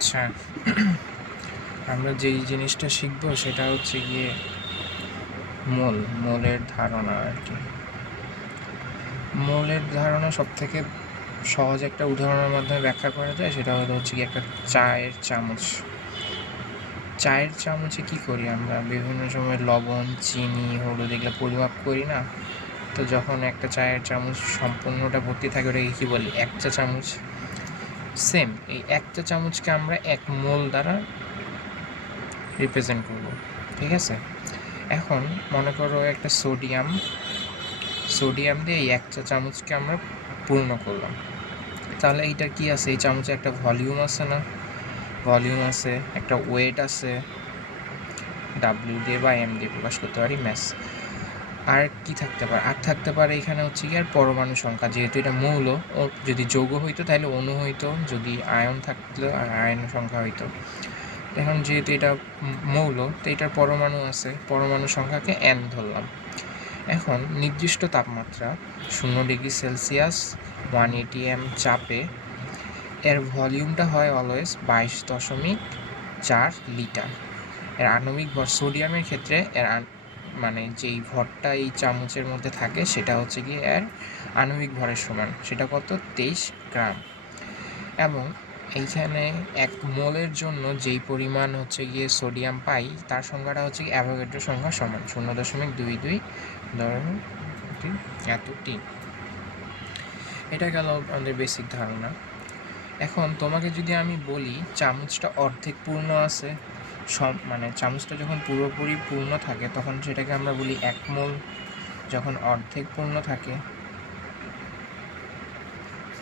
আচ্ছা, আমরা যেই জিনিসটা শিখব সেটা হচ্ছে গিয়ে মোলের ধারণা আর কি। মোলের ধারণা সবথেকে সহজ একটা উদাহরণের মাধ্যমে ব্যাখ্যা করা যায়, সেটা হচ্ছে কি একটা চায়ের চামচ। চায়ের চামচে কি করি আমরা? বিভিন্ন সময় লবণ, চিনি, হলুদ এগুলো পরিমাপ করি না? তো যখন একটা চায়ের চামচ সম্পূর্ণটা ভর্তি থাকে ওটাকে কী বলি? 1 চা চামচ। সেম এই 1 চা চামচকে আমরা 1 মোল দ্বারা রিপ্রেজেন্ট করব, ঠিক আছে? এখন মনে করো একটা সোডিয়াম দিয়ে এই 1 চা চামচকে আমরা পূর্ণ করলাম। তাহলে এইটার কি আছে? এই চামচে একটা ভলিউম আছে না? ভলিউম আছে, একটা ওয়েট আছে, ডাব্লিউ দিয়ে বা এম দিয়ে প্রকাশ করতে পারি, ম্যাস। আর কি থাকতে পারে? আর থাকতে পারে এখানে হচ্ছে কি আর পরমাণু সংখ্যা। যেহেতু এটা মৌল, ও যদি যৌগ হইতো তাহলে অণু হইতো, যদি আয়ন থাকতো আর আয়ন সংখ্যা হইতো। এখন যেহেতু এটা মৌল, তো এটার পরমাণু আছে, পরমাণু সংখ্যাকে n ধরলাম। এখন নির্দিষ্ট তাপমাত্রা 0 ডিগ্রি সেলসিয়াস 180 m চাপে এর ভলিউমটা হয় অলওয়েজ 22.4 লিটার। এর আণবিক ভর সোডিয়ামের ক্ষেত্রে এর মানে যেই ভরটা এই চামচের মধ্যে থাকে সেটা হচ্ছে গিয়ে এর আণবিক ভরের সমান। সেটা কত? 23 গ্রাম। এবং এইখানে 1 মোলের জন্য যেই পরিমাণ হচ্ছে গিয়ে সোডিয়াম পাই তার সংখ্যাটা হচ্ছে কি অ্যাভোগাড্রো সংখ্যা সমান 0.22 এতটি। এটা গেল আমাদের বেসিক ধারণা। এখন তোমাকে যদি আমি বলি চামচটা অর্ধেক পূর্ণ আছে, মানে চামচটা যখন পুরোপুরি পূর্ণ থাকে তখন সেটাকে আমরা বলি 1 মোল, যখন অর্ধেক পূর্ণ থাকে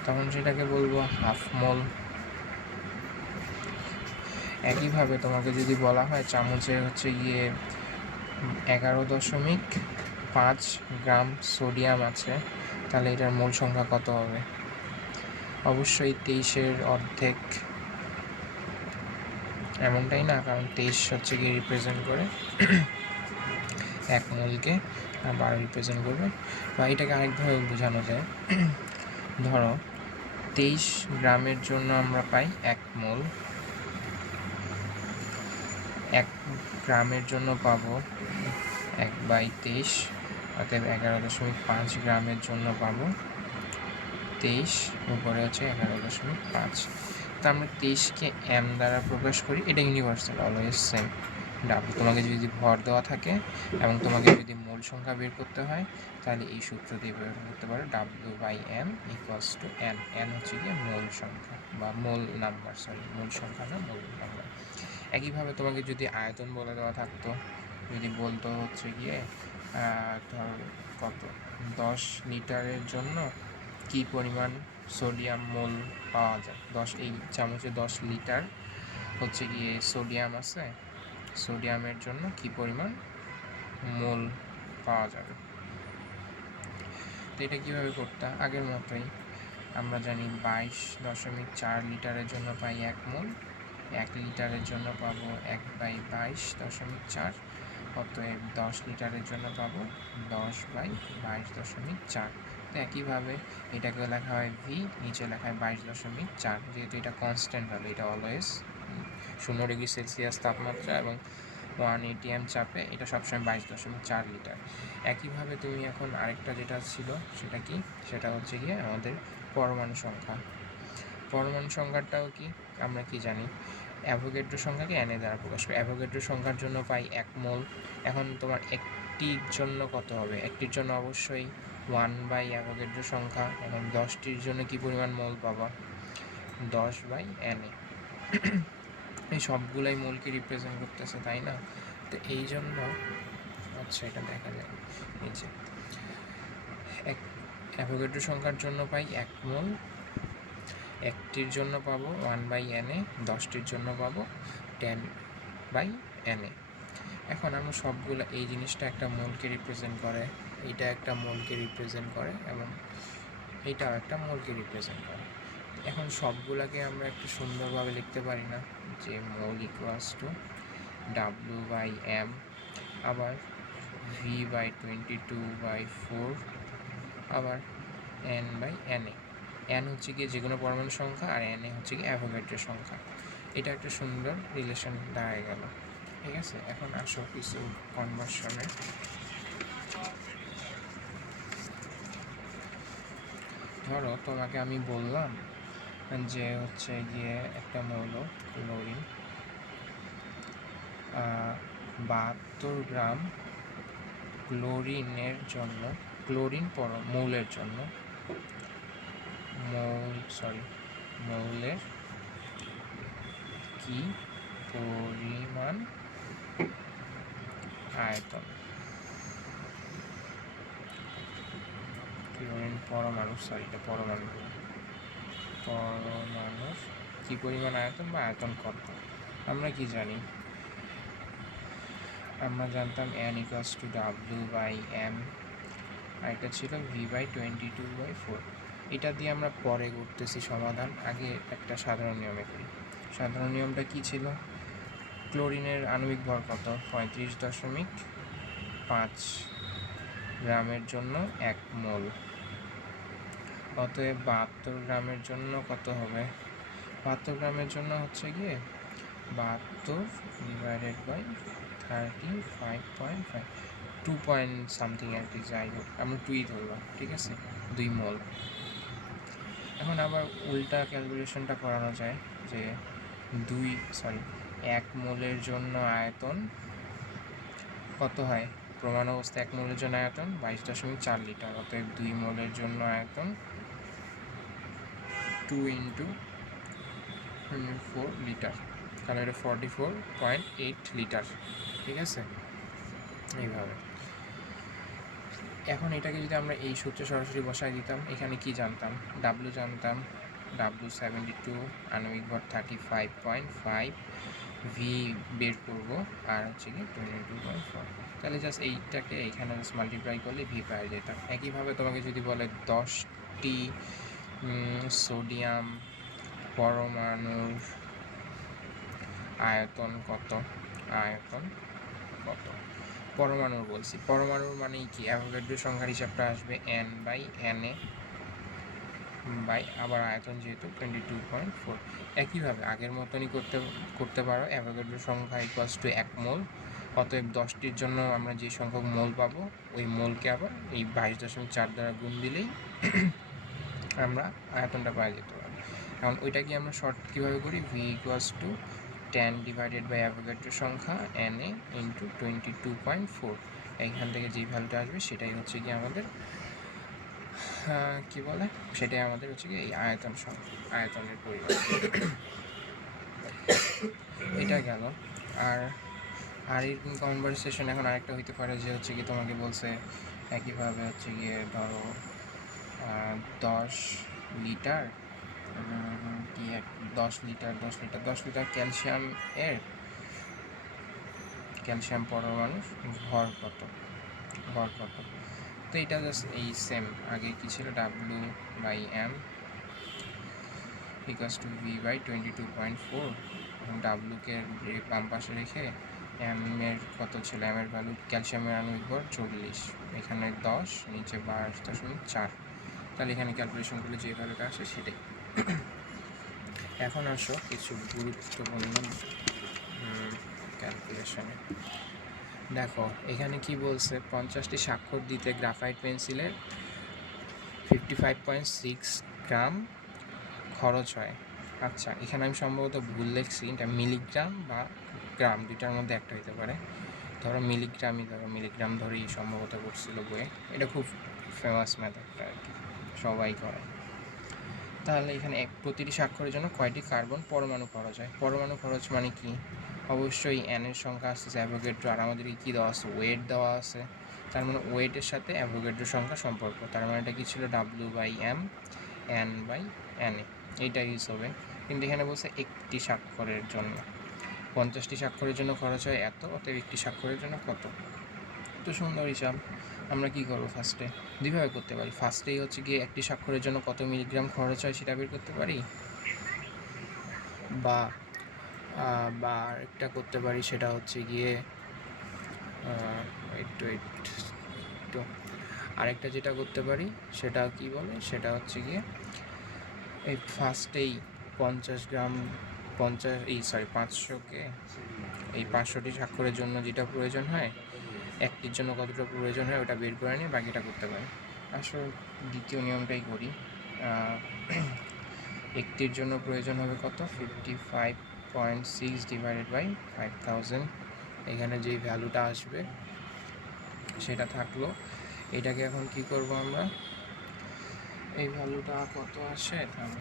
তখন সেটাকে বলবো হাফ মোল। একইভাবে তোমাকে যদি বলা হয় চামচে হচ্ছে গিয়ে 11.5 গ্রাম সোডিয়াম আছে, তাহলে এটার মোল সংখ্যা কত হবে? অবশ্যই 23-এর অর্ধেক, এমনটাই না? কারণ 23 হচ্ছে গিয়ে রিপ্রেজেন্ট করে 1 মোলকে, আর 12 রিপ্রেজেন্ট করবে। বা এটাকে আরেকভাবে বোঝানো যায়, ধরো 23 গ্রামের জন্য আমরা পাই 1 মোল, 1 গ্রামের জন্য পাবো 1/23, অতএব 11.5 গ্রামের জন্য পাবো 23, উপরে হচ্ছে 11.5। তো আমরা 23কে m দ্বারা প্রকাশ করি, এটা ইউনিভার্সাল, অলওয়েজ সেম। তোমাকে যদি ভর দেওয়া থাকে এবং তোমাকে যদি মোল সংখ্যা বের করতে হয় তাহলে এই সূত্র দিয়ে বের করতে পারো, W/m = n। n হচ্ছে গিয়ে মোল সংখ্যা বা মোল নাম্বার, মোল সংখ্যা না, মোল নাম্বার। একইভাবে তোমাকে যদি আয়তন বলে দেওয়া থাকতো, যদি বলতো হচ্ছে গিয়ে ধর কত 10 লিটারের জন্য কি পরিমাণ সোডিয়াম মোল পাওয়া যায়, এই চামচে 10 লিটার হচ্ছে গিয়ে সোডিয়াম আছে, সোডিয়ামের জন্য কি পরিমাণ মোল পাওয়া যাবে। তো এটা কীভাবে করতে? আগের মতোই আমরা জানি 22.4 লিটারের জন্য পাই 1 মোল, 1 লিটারের জন্য পাবো 1/22.4, অতএব 10 লিটারের জন্য পাবো 10/22.4। তো একইভাবে এটাকে লেখা হয় ভি, নিচে লেখা হয় 22.4। যেহেতু এটা কনস্ট্যান্ট হলো, এটা অলওয়েজ 0 ডিগ্রি সেলসিয়াস তাপমাত্রা এবং 180 m চাপে, এটা সবসময় 22.4 লিটার। একইভাবে তুমি এখন আরেকটা যেটা ছিল সেটা কি? সেটা হচ্ছে গিয়ে আমাদের পরমাণু সংখ্যা। পরমাণু সংখ্যাটাও কি আমরা কি জানি? অ্যাভোগাড্রো সংখ্যাকে n দ্বারা প্রকাশ করি। অ্যাভোগাড্রো সংখ্যার জন্য পাই 1 মোল। এখন তোমার একটির জন্য কত হবে? একটির জন্য অবশ্যই 1/অ্যাভোগাড্রো সংখ্যা। এখন 10টির জন্য কি পরিমাণ মোল পাবা? 10/na। এই সবগুলাই মোলকে রিপ্রেজেন্ট করতেছে, তাই না? তো এই জন্য আচ্ছা, এটা দেখা যায় নিচে। অ্যাভোগাড্রো সংখ্যার জন্য পাই 1 মোল, একটির জন্য পাবো 1/na, 10টির জন্য পাবো 10/na। এখন আমরা সবগুলো, এই জিনিসটা একটা মোলকে রিপ্রেজেন্ট করে, এইটা একটা মোলকে রিপ্রেজেন্ট করে এবং এইটাও একটা মোলকে রিপ্রেজেন্ট করে। এখন সবগুলোকে আমরা একটু সুন্দরভাবে লিখতে পারি না? যে মোল =W/m, আবার V/22/4, আবার n/na। n হচ্ছে গিয়ে যে কোনো পরমাণু সংখ্যা আর na হচ্ছে গিয়ে অ্যাভোগাড্রো সংখ্যা। এটা একটা সুন্দর রিলেশন দাঁড়ায় গেল। ঠিক আছে, এখন আসো কিছু কনভার্সনে। ধরো তোমাকে আমি বললাম যে হচ্ছে গিয়ে একটা মৌল ক্লোরিন 72 গ্রাম ক্লোরিনের জন্য, ক্লোরিন মৌলের জন্য মৌলের কি পরিমাণ আয়তন, ক্লোরিন পরমাণুর কি পরিমাণ আয়তন বা আয়তন কত। আমরা কি জানি, আমরা জানতাম n = W/m, আর এটা ছিল V/22/4। এটা দিয়ে আমরা পরে করতেছি সমাধান, আগে একটা সাধারণ নিয়মে করি। সাধারণ নিয়মটা কি ছিল, ক্লোরিনের আণবিক ভর কত, 35.5 গ্রামের জন্য 1 মোল। অতএব 72 গ্রামের জন্য কত হবে, 72 গ্রামের জন্য হচ্ছে গিয়ে 72/35.5, 2 পয়েন্ট সামথিং আর কি, যাই হোক আমরা 2ই ধরলাম, ঠিক আছে, 2 মোল। এখন আবার উল্টা ক্যালকুলেশনটা করানো যায় যে 1 মোলের জন্য আয়তন কত হয়, প্রমাণ অবস্থা 1 মোলের জন্য আয়তন 22.4 লিটার। অতএব 2 মোলের জন্য আয়তন 2 × 4 লিটার, কারণ এটা 44.8 লিটার। ঠিক আছে, এইভাবে। এখন এটাকে যদি আমরা এই সূত্রে সরাসরি বসায় দিতাম, এখানে কি জানতাম, ডাব্লু জানতাম, W72, আণবিক ভর 35.5, ভি বের করব, আর হচ্ছে কি 22.4। তাহলে জাস্ট এইটাকে এইখানে জাস্ট মাল্টিপ্লাই করলে ভি পাওয়া যেতাম। একইভাবে তোমাকে যদি বলে 10টি সোডিয়াম পরমাণুর আয়তন কত, পরমাণুর বলছি, পরমাণুর মানে কি, অ্যাভোগাড্রো সংখ্যার হিসাবটা আসবে n/na বাই আবার আয়তন যেহেতু 22.4। একইভাবে আগের মতনই করতে পারো, অ্যাভোগাড্রো সংখ্যা = 1 মোল। অতএব 10টির জন্য আমরা যে সংখ্যক মোল পাবো, ওই মোলকে আবার এই 22.4 দ্বারা গুণ দিলেই আমরা আয়তনটা পাওয়া যেতে পারি। এখন ওইটাকে আমরা শর্ট কীভাবে করি, V = 10 ডিভাইডেড বাই অ্যাভোগাড্রো সংখ্যা na × 22.4। এইখান থেকে যে ভ্যালুটা আসবে সেটাই হচ্ছে কি আমাদের কি বলে, সেটাই আমাদের হচ্ছে কি এই আয়তনের পরিমাণ। এটা গেল। আর এই কনভারসেশন এখন আরেকটা হইতে পারে যে হচ্ছে কি তোমাকে বলছে একইভাবে হচ্ছে গিয়ে ধরো 10 লিটার ক্যালসিয়াম পরমাণুর ভর কত। তো এটা জাস্ট এই সেম আগে কি ছিল, W/m = V/22.4। ডাব্লুকে বাম পাশে রেখে এম এর কত ছিল, এম এর ভ্যালু, ক্যালসিয়ামের আণবিক ভর 40, এখানে 10, নিচে 22.4। তাহলে এখানে ক্যালকুলেশন করলে যে ভ্যালুটা আসে সেটাই। এখন আসো কিছু গুরুত্বপূর্ণ ক্যালকুলেশনে। দেখো এখানে কি বলছে, 50টি স্বাক্ষর দিতে গ্রাফাইট পেন্সিলের 55.6 গ্রাম খরচ হয়। আচ্ছা, এখানে আমি সম্ভবত ভুল লিখছি, এটা মিলিগ্রাম বা গ্রাম, দুইটার মধ্যে একটা হইতে পারে। ধরো মিলিগ্রাম ধরেই সম্ভবত করছিল বইয়ে, এটা খুব ফেমাস মেথডটা আর কি, সবাই করে। তাহলে এখানে প্রতিটি স্বাক্ষরের জন্য কয়টি কার্বন পরমাণু খরচ হয়। পরমাণু খরচ মানে কি, অবশ্যই n এর সংখ্যা আসতেছে অ্যাভোগাড্রো, আর আমাদেরকে কী দেওয়া আছে, ওয়েট দেওয়া আছে। তার মানে ওয়েটের সাথে অ্যাভোগাড্রো সংখ্যা সম্পর্ক, তার মানে এটা কি ছিল W/m n/na, এইটাই ইউজ হবে। কিন্তু এখানে বলছে একটি স্বাক্ষরের জন্য, 50টি স্বাক্ষরের জন্য খরচ হয় এত, অতএব একটি স্বাক্ষরের জন্য কত। তো সুন্দর হিসাব। আমরা কি করবো, ফার্স্টে দুইভাবে করতে পারি। ফার্স্টেই হচ্ছে গিয়ে একটি স্বাক্ষরের জন্য কত মিলিগ্রাম খরচ হয় সেটা বের করতে পারি, বা আরেকটা করতে পারি, সেটা হচ্ছে গিয়ে আরেকটা যেটা করতে পারি সেটা কি বলে, সেটা হচ্ছে গিয়ে এই ফার্স্টেই 50 গ্রাম 500কে এই 500টি স্বাক্ষরের জন্য যেটা প্রয়োজন হয়, একটির জন্য কতটা প্রয়োজন হয় ওটা বের করে নিয়ে বাকিটা করতে পারি। আসলে দ্বিতীয় নিয়মটাই করি। একটির জন্য প্রয়োজন হবে কত, 55.6 ডিভাইডেড বাই 5000। এখানে যেই ভ্যালুটা আসবে সেটা থাকলো। এটাকে এখন কি করব আমরা, এই ভ্যালুটা কত আসে তাহলে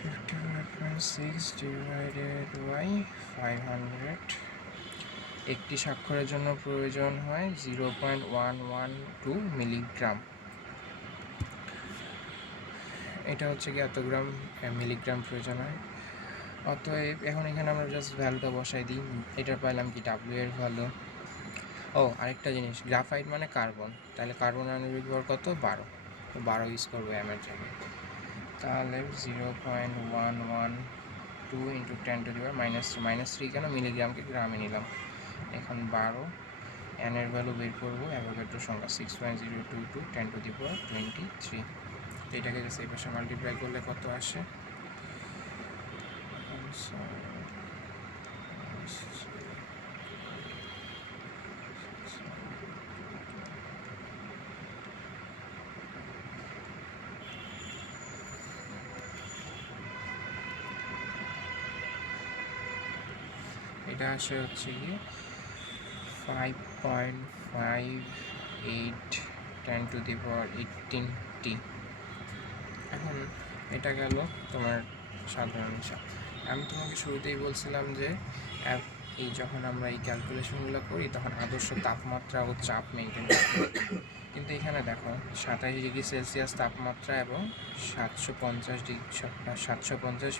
55.6 ডিভাইডেড বাই 500। একটি স্বাক্ষরের জন্য প্রয়োজন হয় 0.112 মিলিগ্রাম। এটা হচ্ছে কি এত গ্রাম মিলিগ্রাম প্রয়োজন হয়। অতএব এখন এখানে আমরা জাস্ট ভ্যালুটা বসাই দিই। এটা পাইলাম কি ডাব্লিউ এর ভ্যালু। আরেকটা জিনিস, গ্রাফাইট মানে কার্বন, তাহলে কার্বন আণবিক ভর কত, 12। তো 12 ইউজ করবো এমের জায়গায়। তাহলে 0.112 ইন্টু 10⁻³ -3 কেন, মিলিগ্রামকে গ্রামে নিলাম। এখন 12 এন এর ভ্যালু বের করবো, অ্যাভোগাড্রো সংখ্যা 6.022 10⁻23। এটাকে জাস্ট এই পাশে মাল্টিপ্লাই করলে কত আসে, এটা আসে হচ্ছে কি 5.58 10⁻18t। এখন এটা গেল তোমার সাধারণ হিসাব। আমি তোমাকে শুরুতেই বলছিলাম যে এই যখন আমরা এই ক্যালকুলেশনগুলো করি তখন আদর্শ তাপমাত্রা ও চাপ মেনটেন করি। কিন্তু এখানে দেখো 27°C তাপমাত্রা এবং 750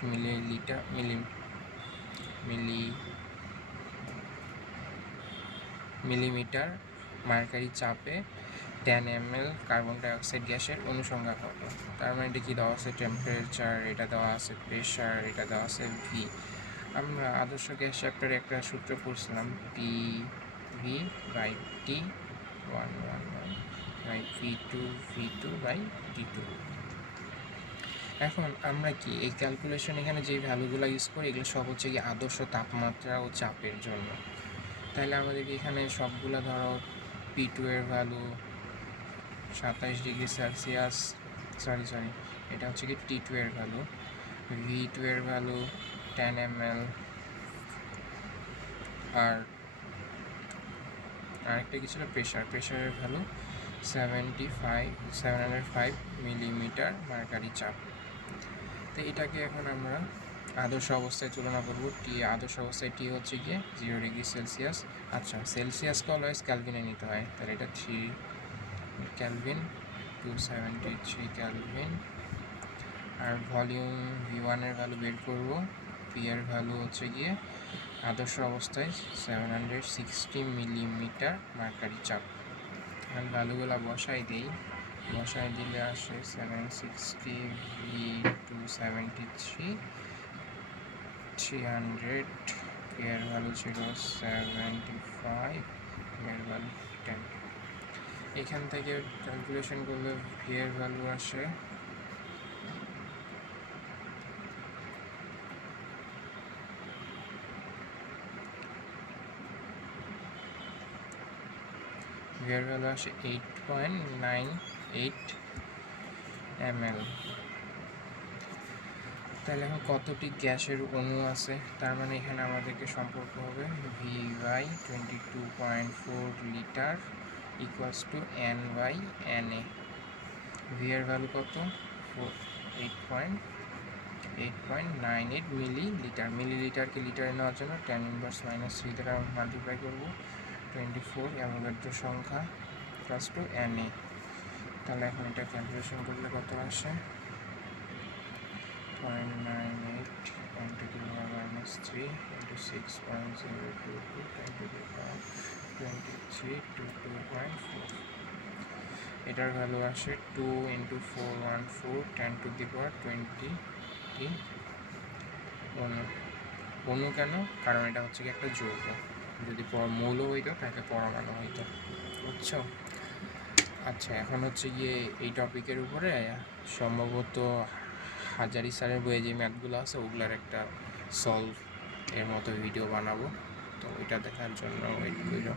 মিলিমিটার মার্কারি চাপে 10 ml কার্বন ডাইঅক্সাইড গ্যাসের অনুসংখ্যা কত। তার মানে এটা কি দেওয়া আছে, টেম্পারেচার, এটা দেওয়া আছে প্রেশার, এটা দেওয়া আছে ভি। আমরা আদর্শ গ্যাস চ্যাপ্টারে একটা সূত্র পড়ছিলাম, PV/T111/V2 এখন আমরা কি এই ক্যালকুলেশন এখানে যে ভ্যালুগুলো ইউজ করি এগুলো সব হচ্ছে কি আদর্শ তাপমাত্রা ও চাপের জন্য। তাহলে আমাদেরকে এখানে সবগুলো ধরো P2 এর ভ্যালু 27°C, সরি এটা হচ্ছে কি T2 এর ভ্যালু, V2 এর ভ্যালু 10 ml, আর আরেকটা কি ছিল প্রেশারের ভ্যালু 705 মিলিমিটার মার্কারি চাপ। তো এটাকে এখন আমরা আদর্শ অবস্থায় তুলনা করব। আদর্শ অবস্থায় টি হচ্ছে গিয়ে 0°C। আচ্ছা, সেলসিয়াসকে অলওয়েজ ক্যালভিনে নিতে হয়, তাহলে এটা 3 কেলভিন, 273 কেলভিন। আর ভলিউম V1 এর ভ্যালু বের করব। পি এর ভ্যালু হচ্ছে গিয়ে আদর্শ অবস্থায় 760 মিলিমিটার মার্কারি চাপ। আমি ভ্যালুগুলো বসাই দিলে আসে 760 V273 300, এর ভ্যালু ছিল 75, এর ভ্যালু 10। এখান থেকে ক্যালকুলেশন করলে ভি এর ভ্যালু আসে এর ভ্যালু আসে 8.98 ml। তাহলে এখন কতটি গ্যাসের অণু আছে, তার মানে এখানে আমাদেরকে সম্পর্ক হবে V/22.4 litre equals to N/Na। V এর ভ্যালু কত, 8.98 মিলিলিটারকে লিটারে নেওয়ার জন্য 10⁻³ দ্বারা মাল্টিপ্লাই করবো 24 অ্যাভোগাড্রো সংখ্যা প্লাস টু Na। তাহলে এখন এটা ক্যালকুলেশন করলে কত আসে, 0.98 10⁻³ into 6.022 10⁻23 to 2.4। এটার ভ্যালু আসে 2 into 414 10⁻20 অণু। কেন, কারণ এটা হচ্ছে কি একটা যৌগ। যদি মৌল হইতো তাহলে পরমাণু হইতো, বুঝছো? আচ্ছা, এখন হচ্ছে গিয়ে এই টপিকের উপরে সম্ভবত হাজারি স্যারের বইয়ে যে ম্যাথগুলো আছে ওগুলার একটা সলভ এর মতো ভিডিও বানাবো, তো ওইটা দেখার জন্য ওয়েট করো।